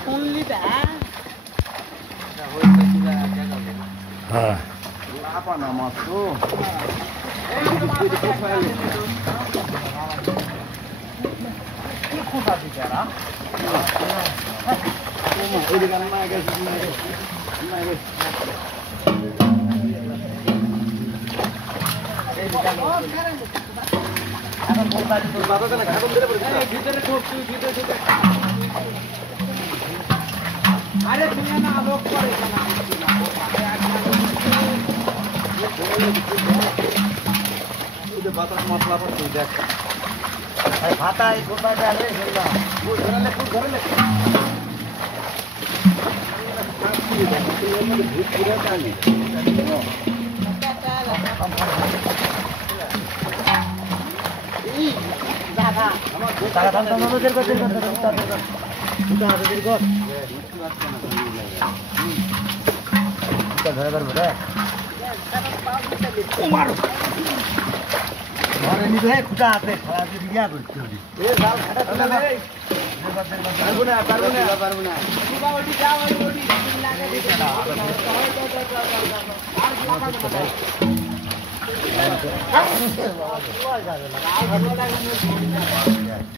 শুনলি তা হ্যাঁ apa nama tu? Ini kan naik guys, naik. এখন বলতা তোর বাবা কেন খাদম ধরে পড়ে ভিতরে ঢোক তুই ভিতরে ঢোক আরে তুমি না লোক করে না ওই বাতাস মশলা পড় তুই দেখ আরে ভাতাই গোটা ডালে হেলা ও ধরলে খুব ধরলে ভূত পুরো ডালি দাদা আমার দাদা দাদা নজর করতে দাদা হাতের কর ধরে ধরবো রে মারো ঘরে নিতে খুঁটা হাতে খারাপ দিয়া করতে হবে এ জাল খাটা চলে পারবো না বাবা ওটি যা ওটি লাগে দিতে আর